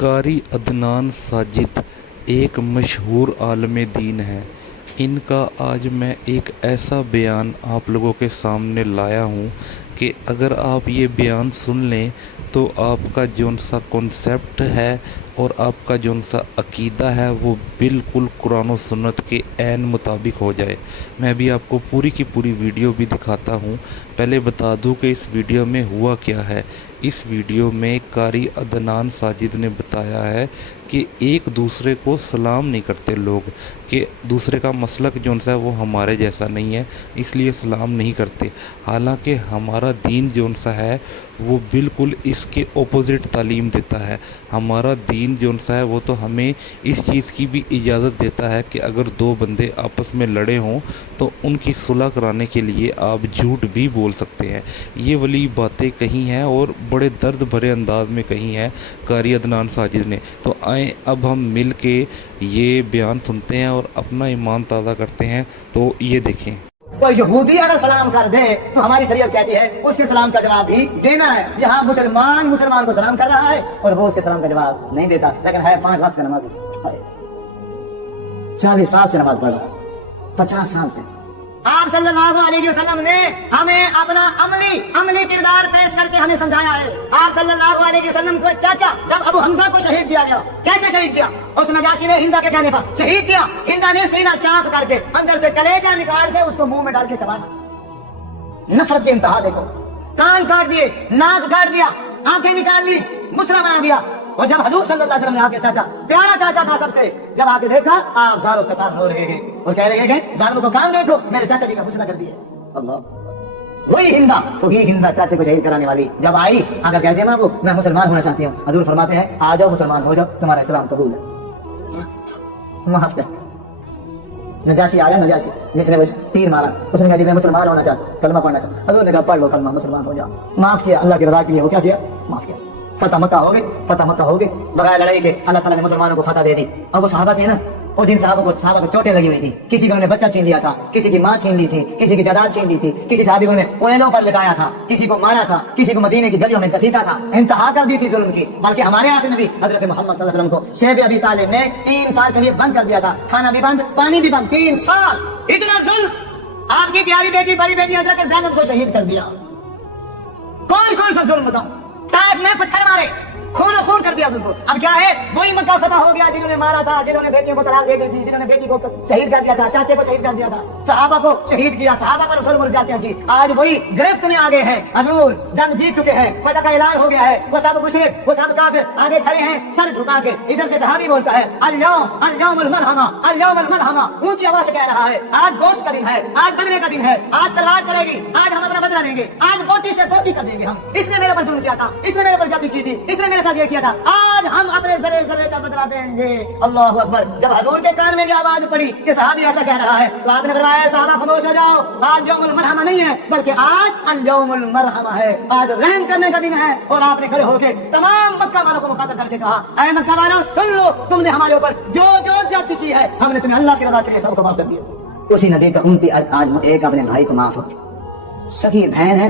कारी अदनान साजिद एक मशहूर आलम दीन है। इनका आज मैं एक ऐसा बयान आप लोगों के सामने लाया हूँ कि अगर आप ये बयान सुन लें तो आपका जौन सा कॉन्सेप्ट है और आपका जौन सा अकीदा है वो बिल्कुल कुरान और सुन्नत के ऐन मुताबिक हो जाए। मैं भी आपको पूरी की पूरी वीडियो भी दिखाता हूँ। पहले बता दूँ कि इस वीडियो में हुआ क्या है। इस वीडियो में कारी अदनान साजिद ने बताया है कि एक दूसरे को सलाम नहीं करते लोग, कि दूसरे का मसलक जौन सा है वो हमारे जैसा नहीं है इसलिए सलाम नहीं करते। हालांकि हमारा दीन जौन सा है वो बिल्कुल इसके ओपोज़िट तालीम देता है। हमारा दीन जौन सा है वो तो हमें इस चीज़ की भी इजाज़त देता है कि अगर दो बंदे आपस में लड़े हों तो उनकी सुलह कराने के लिए आप झूठ भी बोल सकते हैं। ये वाली बातें कही हैं और बड़े दर्द भरे अंदाज में कही हैं कारी अदनान साजिद ने। तो आए अब हम मिल के ये बयान सुनते हैं और अपना ईमान ताज़ा करते हैं। तो ये देखें। कोई यहूदी अगर सलाम कर दे तो हमारी शरीयत कहती है उसके सलाम का जवाब भी देना है। यहाँ मुसलमान को सलाम कर रहा है और वो उसके सलाम का जवाब नहीं देता, लेकिन है 5 वक्त का नमाज़ी। 40 साल से नमाज पढ़ रहा है, 50 साल से। आप सल्लल्लाहु अलैहि वसल्लम ने हमें अपना अमली किरदार पेश करके हमें समझाया है। आप सल्लल्लाहु अलैहि वसल्लम को चाचा जब अबू हमजा को शहीद किया गया, कैसे शहीद किया? उस नजाशी ने हिंदा के कहने पर शहीद किया। हिंदा ने सीना चाक करके अंदर से कलेजा निकाल के उसको मुंह में डाल के चबाया। नफरत की इंतहा देखो। कान काट दिए, नाक काट दिया, आंखें निकाल ली, मुसरा बना दिया। और जब हजूर सल्लल्लाहु अलैहि वसल्लम ने आके चाचा, प्यारा चाचा था सबसे, जब आके देखा आप ज़ारो कतार रो रहे हैं और कह रहे हैं जानवरों को काम देखो, मेरे चाचा जी का मुसला कर दिया। अल्लाह, वही हिंदा चाचे को शहीद कराने वाली जब आई, आकर कह दिया मैं मुसलमान होना चाहती हूँ। हजूर फरमाते हैं आ जाओ मुसलमान हो जाओ, तुम्हारा इस्लाम कबूल है। माफ कर। नजाशी आया, नजाशी जिसने वो तीर मारा, उसने कहा मैं मुसलमान होना चाहता हूँ, कलमा पढ़ना चाहता हूँ। हजूर ने कहा पढ़ लो कलमा, मुसलमान हो जाओ। माफ किया अल्लाह की रज़ा के लिए। वो क्या किया? माफ किया। फतह मक्का हो गई बगैर लड़ाई के अल्लाह ताला ने मुसलमानों को फतह दे दी। अब वो सहाबा थे ना, और जिन सहाबा को चोटें लगी हुई थी, किसी को बच्चा छीन लिया था, किसी की माँ छीन ली थी, किसी की जायदाद छीन ली थी, किसी सहाबी को कोयलों पर लटाया था, किसी को मारा था, किसी को मदीने की गलियों में घसीटा था, इंतहा कर दी थी जुल्म की। बल्कि हमारे यहाँ नबी हजरत मोहम्मद सल्लल्लाहु अलैहि वसल्लम को शेब अबी तालिब ने 3 साल के लिए बंद कर दिया था। खाना भी बंद, पानी भी बंद, 3 साल। इतना जुल्म। आपकी प्यारी बेटी, बड़ी बेटी हजरत ज़ैनब को शहीद कर दिया। कौन सा जुल्म बताओ? ताइफ में पत्थर मारे, खून कर दिया उनको। अब क्या है? वही मक्का फतह हो गया जिन्होंने मारा था, जिन्होंने बेटियों को तलाक दे दी थी, जिन्होंने बेटी को शहीद कर दिया था, चाचे को शहीद कर दिया था, सहाबा को शहीद किया, सहाबा पर रसूल मुर्जातियां की। आज वही गिरफ्त में आ गए हैं। हजूर जंग जीत चुके हैं, फतह का ऐलान हो गया है। वो सब मुशरिक, वो सब काफिर आगे खड़े हैं सर झुका के। इधर से सहाबी बोलता है अल-यौमुल मरहमा, ऊंची आवाज से कह रहा है आज गोश्त का दिन है, आज बदले का दिन है, आज तलवार चलेगी, आज हम अपना बदला लेंगे, आज बोटी से बोटी कर देंगे। हम इसने मेरे पर जुल्म किया था, इसने मेरे पर ज्यादती की थी, इसने मेरे साथ ये किया था, आज हम अपने जरे जरे का बदला देंगे। अल्लाह अकबर। जब हजूर के कान में ये आवाज पड़ी कि सहाबी ऐसा कह रहा है तो आपने फरमाया सहाबा खामोश हो जाओ, आज यौमुल मरहमा नहीं है बल्कि आज अल-यौमुल मरहमा है, आज रहम करने का दिन है। और आपने खड़े होकर तमाम मक्का वालों को मुखातब करके कहा ऐ मक्का वालों सुन लो, तुमने हमारे ऊपर जो ज्यादती की है हमने तुम्हें अल्लाह की रज़ा के लिए सबको माफ कर दिया। उसी नबी का उम्मती आज एक अपने भाई को माफ हो गया। सगी बहन है,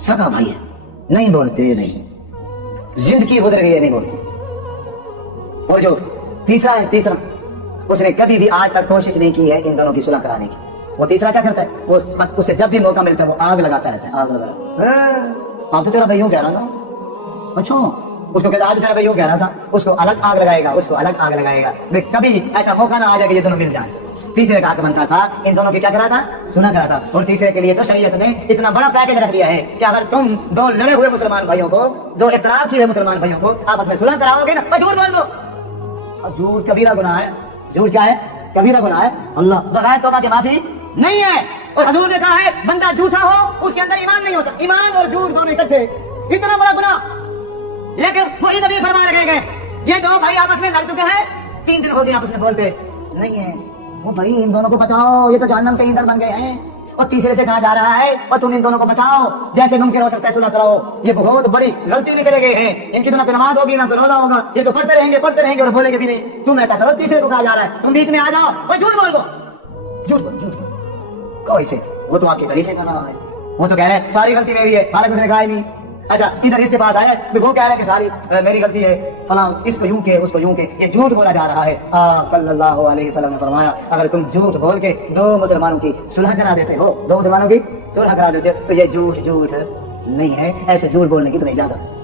सगा भाई है, नहीं बोलते, नहीं जिंदगी गुजर गई है, नहीं बोलती। और जो तीसरा उसने कभी भी आज तक कोशिश नहीं की है इन दोनों की सुलह कराने की। वो तीसरा क्या करता है? वो बस उसे जब भी मौका मिलता है वो आग लगाता रहता है, आग लगा रहा। आप तो तेरा भाई यूं कह रहा था, अच्छा उसको कहता आज तेरा भाई यूं कह रहा था, उसको अलग आग लगाएगा, उसको अलग आग लगाएगा। कभी ऐसा मौका ना आ जाए कि ये दोनों मिल जाए। तीसरे का हक बनता था इन दोनों की क्या करा था? सुना करा था। और तीसरे के लिए तो शरीयत ने इतना बड़ा पैकेज रख दिया है कि अगर तुम दो लड़े हुए मुसलमान भाइयों को, दो इख्तिलाफ किए मुसलमान भाइयों को आपस में सुलह कराओगे ना, झूठ बोल दो। झूठ कबीरा गुनाह है। झूठ क्या है? कबीरा गुनाह है। अल्लाह बगैर तौबा की माफी नहीं है। और हजूर ने कहा है बंदा झूठा हो उसके अंदर ईमान नहीं होता। ईमान और झूठ दोनों इकट्ठे, इतना बड़ा गुनाह। लेकिन वही नबी फरमा रखे गए ये दो भाई आपस में लड़ चुके हैं, 3 दिन हो गए आपस में बोलते नहीं है। वो भाई इन दोनों को बचाओ, ये तो जहन्नम के ईंधन बन गए हैं। और तीसरे से कहा जा रहा है और तुम इन दोनों को बचाओ, जैसे मुमकिन हो सकता है सुलह कराओ। ये बहुत बड़ी गलती में चले गए हैं। इनकी तो ना नमाज होगी ना रोजा होगा, ये तो पढ़ते रहेंगे और बोलेंगे भी नहीं। तुम ऐसा करो, तीसरे को कहा जा रहा है तुम बीच में आ जाओ और झूठ बोल दो। झूठ बोल कैसे? वो तो आपकी तारीफें कर रहा है, वो तो कह रहे हैं सारी गलती मेरी है, हालांकि उसने कहा ही नहीं। اچھا ادھر اس کے پاس آئے بھی وہ کہہ رہے ہیں کہ ساری میری غلطی ہے فلاں اس کو یوں کہ اس کو یوں کہ یہ جھوٹ بولا جا رہا ہے. آپ صلی اللہ علیہ وسلم نے فرمایا اگر تم جھوٹ بول کے دو مسلمانوں کی صلح کرا دیتے ہو تو یہ جھوٹ نہیں ہے, ایسے جھوٹ بولنے کی تمہیں اجازت